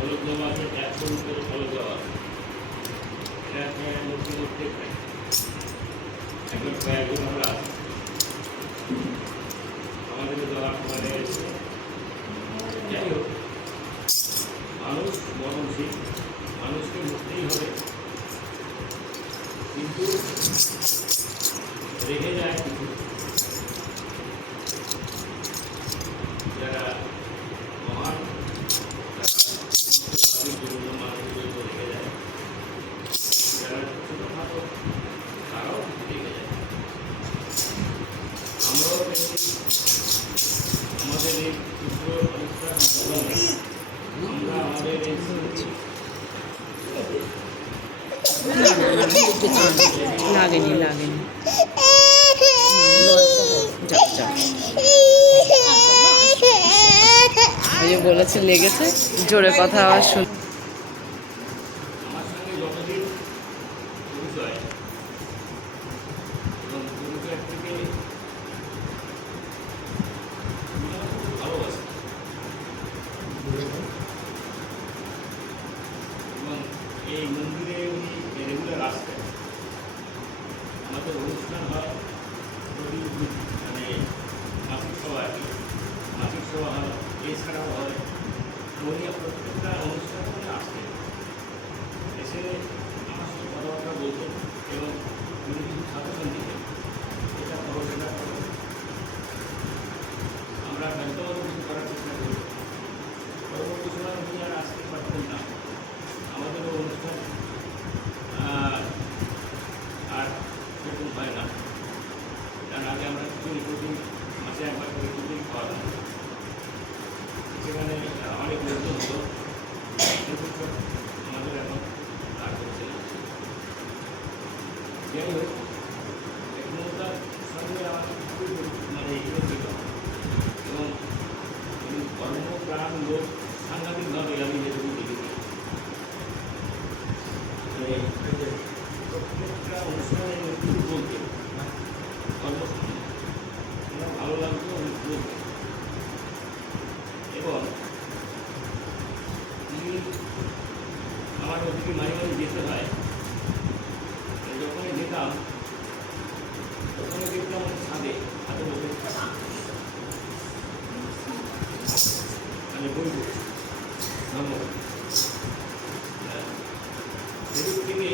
ফলক দেওয়া আছে 100 উপরে ফলক দেওয়া আছে। এটাকে মূর্তি করতে পারি একবার কয়েকজন আমরা আমাদের দেওয়ার পরে যাই হোক মানুষ মরণশীল, মানুষকে মরতেই হবে, কিন্তু রেখে যায় কিছু যারা মহান মানুষগুলো রেখে যায়, যারা ছোটোখাটো তারাও রেখে যায়। আমরাও আমাদের এই ক্ষুদ্র অনুষ্ঠান আমরা আমাদের এই লাগেনি লাগেনি ওই যে বলেছে লেগেছে, জোরে কথা আওয়াজ শুন। আমার সঙ্গে যতদিন পরিচয় এবং পরিচয় থেকে ভালোবাসি এবং এই মন্দিরে উনি রেগুলার আসতেন। আমাদের অনুষ্ঠান হয় মানে মাসিক সভা আর কি, মাসিক সভা হয়, এছাড়াও হয়। উনি প্রত্যেকটা অনুষ্ঠানে আসতেন, এসে আমার সঙ্গে কথাবার্তা বলতেন এবং উনি কিছু সাজেশন দিতেন, এটা করো সেটা করো। আমরা ব্যক্তিগত কিছু করার চেষ্টা করি। পরবর্তী সময় উনি আর আসতে পারতেন না, আমাদেরও অনুষ্ঠান আর সেরকম হয় না। তার আগে আমরা খিচুড়ি প্রতিদিন মাসে একবার করে খিচুড়ি খাওয়াতাম, সেখানে অনেক লোকজন হতো। আমাদের এখন আর হচ্ছে না। যাই হোক, একমতার সঙ্গে আমার খুবই মানে এগিয়ে ছিল এবং কর্মপ্রাণ লোক সাংঘাতিকভাবে আমি যেটুকু দেখেছি প্রত্যেকটা অনুষ্ঠানে কিছু বলতে ভালো লাগতো অনেক বলতে। এবং আমার ওদিকে মাঝে মাঝে যেতে হয়, যখনই যেতাম তখনই দেখতাম ছাদে হাতে বসে মানে বই পড়ছে সেদিক থেকে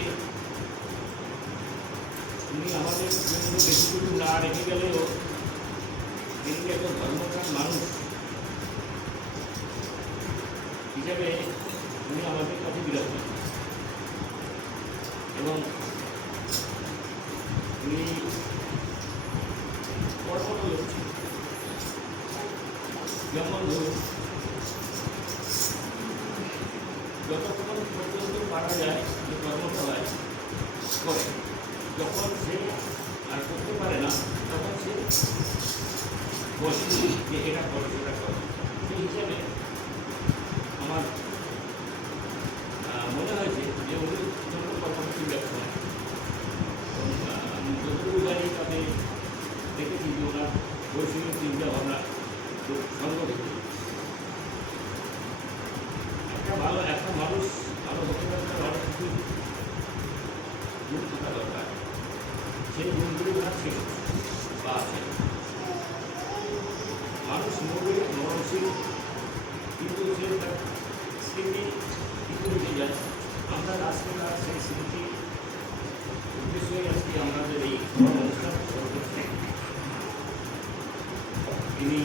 উনি আমাদের জন্য বেশি কিছু না রেখে গেলেও তিনি একজন ধর্মপ্রাণ মানুষ হিসাবে উনি আমাদের কাছে বিরাজমান এবং উনি কর্মঠ লোক ছিলেন। যেমন ধরুন, যতক্ষণ পর্যন্ত পারা যায় যে কর্মসভায় করে, যখন সে আর করতে পারে না তখন সে বলে যে এটা করে সেটা করে। সেই হিসেবে আমার মনে হয়েছে যে উনি ছোটো কর্মসূচির ব্যবসা যতটুকু জানি তাদের দেখেছি যে ওনার বৈষয়িক চিন্তা ভাবনা সংগঠিত। একটা মানুষ ভালো হতে পারলে অনেক কিছু গুণ থাকা দরকার, সেই গুণগুলি ওনার ছিল বা আছে। মানুষ মরণশীল, কিন্তু সে তার স্মৃতি কিন্তু রেখে যায়। আমরা আজকে তার সেই স্মৃতি উদ্দেশ্যই আজকে আমাদের এই অনুষ্ঠান শুরু করছি। তিনি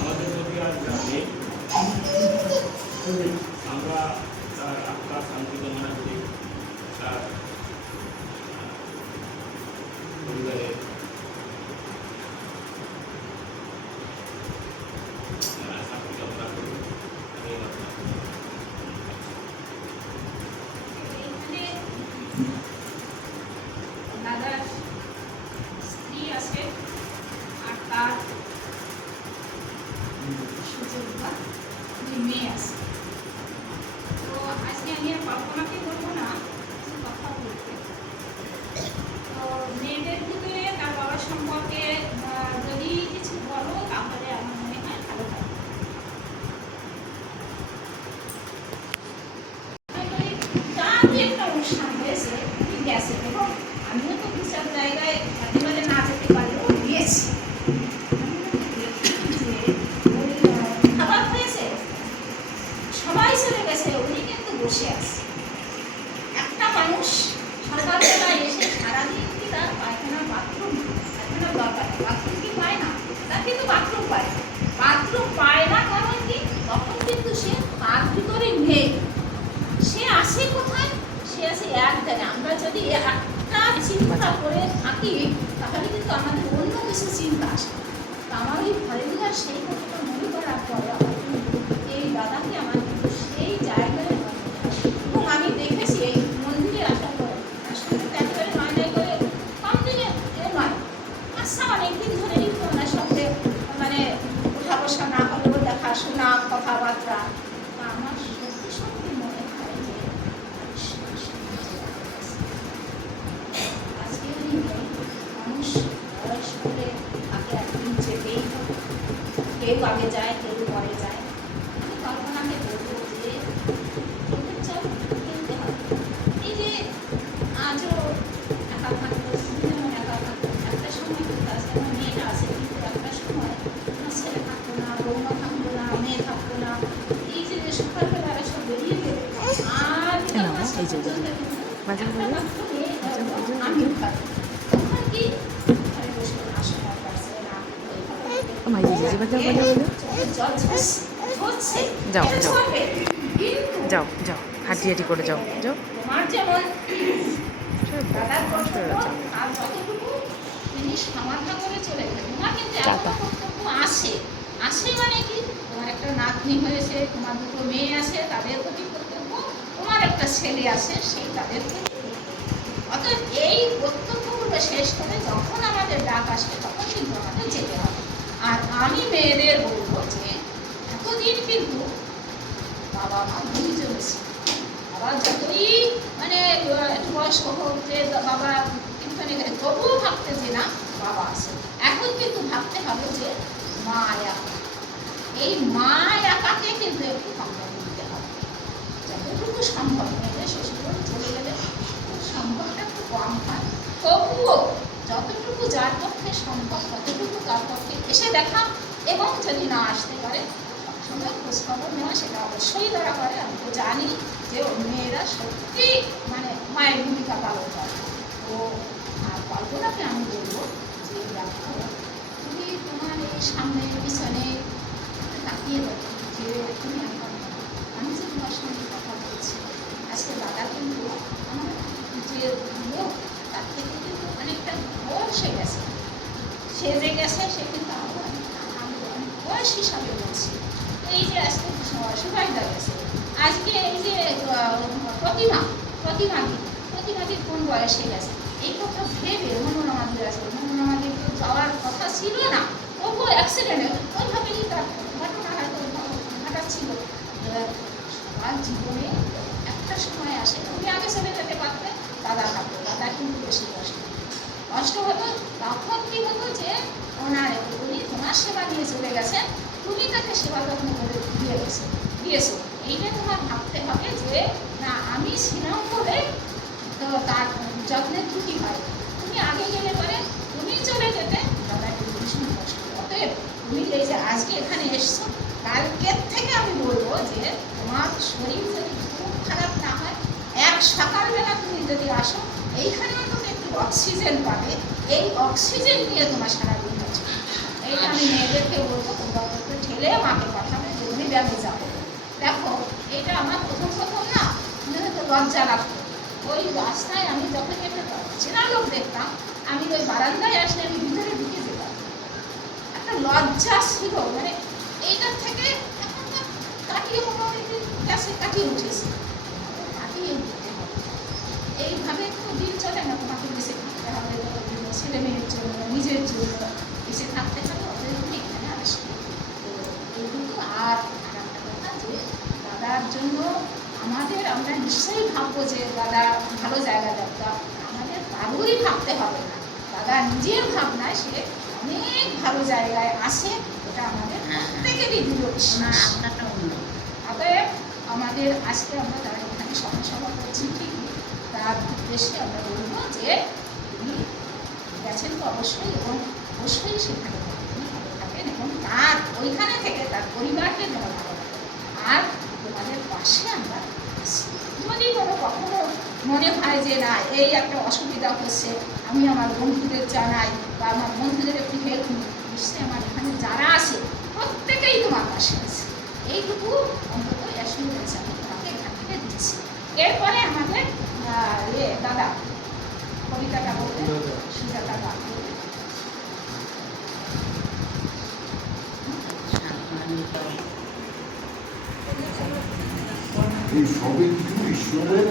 আমাদের মধ্যে আর নেই, আমরা তার আত্মার শান্তি কামনা করি, তার পরিবারের দুই মেয়ে আছে। তো আজকে আমি আর কল্পনাকে বলবো না কিছু কথা বলতে। তো মেয়েদের ভিতরে তার বাবার সম্পর্কে যদি কিছু বলো তাহলে আমার মনে হয় ভালো হয়। একটা অনুষ্ঠান হয়েছে গেছে এবং আমিও তো দু চার জায়গায় একেবারে না যেতে পারলেও গিয়েছি। খাবার হয়েছে, সবাই চলে গেছে, উনি কিন্তু বসে আছে। একটা মানুষ সকালবেলায় এসে সারাদিন কি তার পায়খানা বাথরুম দরকার, বাথরুম কি পায় না? তার কিন্তু বাথরুম পায়, বাথরুম পায় না কারণ কি? তখন কিন্তু সে তার ভিতরে নেই। সে আসে কোথায়? সে আসে এক জায়গায়। আমরা যদি একটা চিন্তা করে থাকি তাহলে কিন্তু আমাদের অন্য কিছু চিন্তা আসে। তা আমার ওই ঘরের সেই কথাটা মনে করার পরে আমার এই দাদাকে আমার কিন্তু সেই জায়গায় এবং আমি দেখেছি এই মন্দিরে আসার পরে আসলে একেবারে নয় নয় করে কম দিনে নয়, আচ্ছা অনেকদিন ধরেই ওনার সঙ্গে মানে উঠা বসা না হলেও দেখাশোনা কথাবার্তা। তা আমার সত্যি সত্যি মনে হয় যে আজকে উনি নেই। মানুষ বয়স হলে তাকে একদিন যেতেই হবে, কেউ আগে যায় কেউ পরে যায়। আমি কল্পনাকে বলবো যে ওদের চল কিনতে হবে। এই যে আজও একা থাকতো, যেমন একা থাকতো, একটা সময় কিন্তু আজকে আমার মেয়েটা আছে কিন্তু একটা সময় আমার ছেলে থাকতো না, বৌমা থাকতো না, মেয়ে থাকতো না। এই যে সকালবেলা সব বেরিয়ে গেলে আর আমি তখন কি ঘরে বসে না সময় পাচ্ছে না জল ঝরছে যাও এটা যাও ঝরবে কিন্তু যাও যাও হাঁটি হাঁটি করে যাও যাও। তোমার যেমন দাদার কর্তব্য আর যতটুকু তিনি সামান্য করে চলে গেলেন, তোমার কিন্তু এখনো কর্তব্য আসে। আসে মানে কি? তোমার একটা নাতনি হয়েছে, তোমার দুটো মেয়ে আছে, তাদের প্রতি কর্তব্য, তোমার একটা ছেলে আছে, সেই তাদের প্রতি অতএব এই কর্তব্যগুলো শেষ করে যখন আমাদের ডাক আসবে তখন কিন্তু আমাদের যেতে হবে। আর আমি মেয়েদের বলবো যে এতদিন কিন্তু বাবা মা দুইজন ছিল। বাবা যতই মানে একটু বয়স্ক হোক যে বাবা কীর্তনে গেলে তবুও ভাবতে যে না বাবা আছে। এখন কিন্তু ভাবতে হবে যে মা একা, এই মা একাকে কিন্তু একটু সম্মান দিতে হবে। যতটুকু সম্ভব মেয়েদের শ্বশুর চলে গেলে সম্ভবটা একটু কম হয়, তবুও যতটুকু যার পক্ষে সম্ভব ততটুকু তার পক্ষে এসে দেখা এবং যদি না আসতে পারে সবসময় খোঁজখবর নেওয়া, সেটা অবশ্যই তারা করে। আমি তো জানি যে মেয়েরা সত্যি মানে মায়ের ভূমিকা পালন করে। তো আর কল্পনাকে আমি বলবো যে দেখো তুমি তোমার এই সামনে পিছনে তাকিয়ে দেখো যে তুমি এখন আমি যে তোমার সঙ্গে কথা বলছি আজকে দাদা কিন্তু আমার যে লোক তার থেকে কিন্তু অনেকটা বয়সে গেছে, সেজে গেছে, সে কিন্তু আমি বয়স হিসাবে বলছি। এই যে আজকে সুভাষদা গেছে, আজকে এই যে প্রতিমাদির কোন বয়সে গেছে এই কথা ভেবে মনোরমাদির আছে, মনোরমাদির তো যাওয়ার কথা ছিল না, তবুও অ্যাক্সিডেন্টে ওইভাবেই তার ঘটনা হয়তো ঘটাচ্ছিল। সবার জীবনে একটা সময় আসে তুমি আগে চলে যেতে পারতে, দাদা থাকতো, দাদা কিন্তু বেশি কষ্ট হতো। তখন কি হতো যে ওনার উনি তোমার সেবা নিয়ে চলে গেছেন, তুমি তাকে সেবা যত্ন করে দিয়েছো। এইটা তোমার ভাবতে হবে যে না আমি ছিলাম বলে তো তার যত্নের ত্রুটি হয়। তুমি আগে গেলে পরে তুমি চলে যেতে দাদা কিন্তু ভীষণ কষ্ট। অতএব তুমি এই যে আজকে এখানে এসছো, কালকের থেকে আমি বলবো যে তোমার শরীর যদি খুব খারাপ না হয় এক সকালবেলা তুমি যদি আসো এইখানে তুমি একটু অক্সিজেন পাবে, এই অক্সিজেন নিয়ে তোমার সারাদিন হচ্ছে। এইটা আমি মেয়েদেরকে বলবো তোমরা একটু ঠেলে মাকে পাঠাবে যে উনি ব্যায়ামে যাবো। দেখো এটা আমার প্রথম না মনে হয়তো লজ্জা লাগতো। ওই রাস্তায় আমি যখন একটা চেনা লোক দেখতাম আমি ওই বারান্দায় আসলে আমি ভিতরে ঢুকে যেতাম, একটা লজ্জা ছিল। মানে এইটার থেকে এখন তো কাটিয়ে মোটামুটি গ্যাসে কাটিয়ে উঠেছি, কাটিয়ে উঠতে হবে। এইভাবে তো দিন চলে না, তোমাকে বেঁচে থাকতে হবে, ছেলে মেয়ের জন্য নিজের জন্য বেঁচে থাকতে হবে। অতএব তুমি এখানে আসবে। তো এইটুকু। আর আমরা নিশ্চয়ই ভাববো যে দাদা ভালো জায়গা একটা, আমাদের কারোরই ভাবতে হবে না, দাদা নিজের ভাবনায় সে অনেক ভালো জায়গায় আসে, এটা আমাদের প্রত্যেকেরই দৃঢ় বিশ্বাস। অতএব আমাদের আজকে আমরা তারা এখানে সভা করছি ঠিকই, তার উদ্দেশ্যে আমরা বলবো যে তিনি গেছেন তো অবশ্যই, এবং অবশ্যই সেখানে তিনি ভালো থাকেন এবং তার ওইখানে থেকে তার পরিবারকে যেন ভালো থাকে। আর তোমাদের পাশে আমরা আছি। যদি কোনো কখনো মনে হয় যে না এই একটা অসুবিধা হচ্ছে, আমি আমার বন্ধুদের জানাই বা আমার বন্ধুদের একটু হেল্প নিই, নিশ্চয়ই আমার এখানে যারা আছে প্রত্যেকেই তোমার পাশে আছে। এইটুকু অন্তত অ্যাসিওরেন্স আমি তোমাকে এখান থেকে দিচ্ছি। এরপরে আমাদের দাদা কবিতাটা বলতে সুজাতা গান বলবে। এই সবই কিছু ঈশ্বরের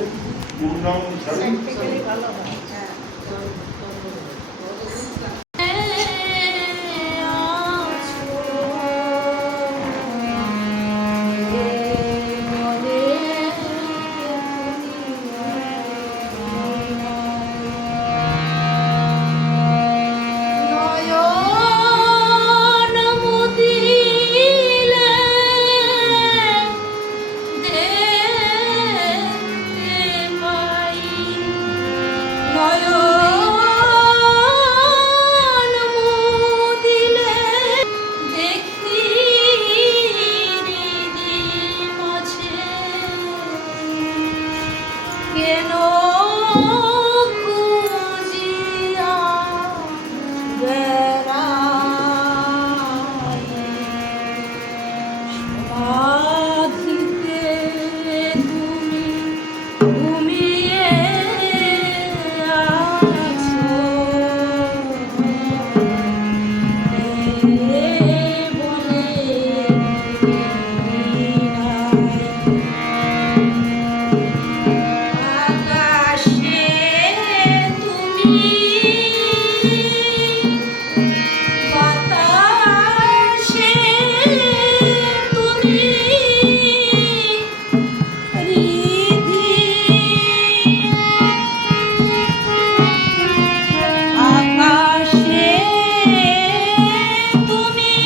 পূর্ণাঙ্গ ছাড়াই তুমি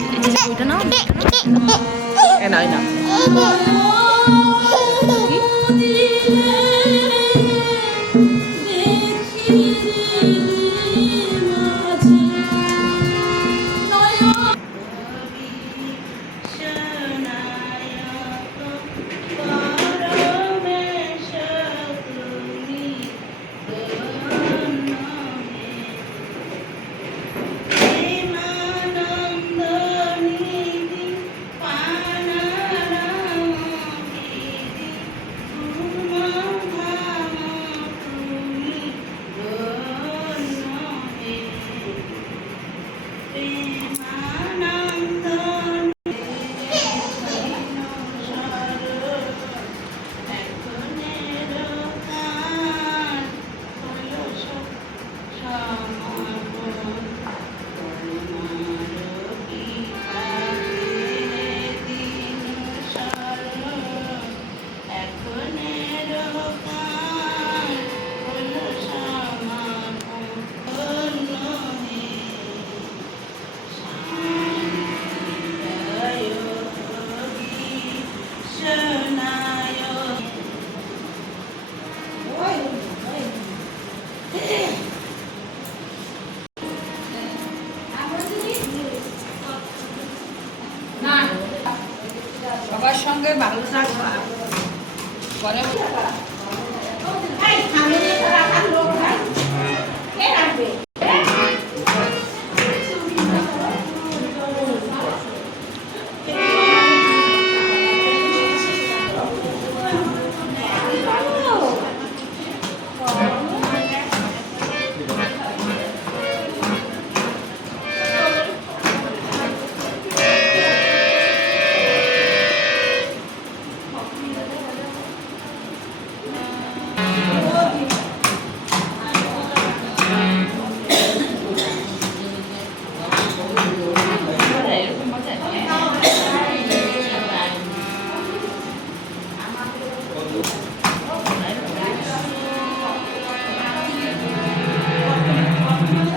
ওইটা নাও এ না না সবার সঙ্গে ভালো থাকবা পরে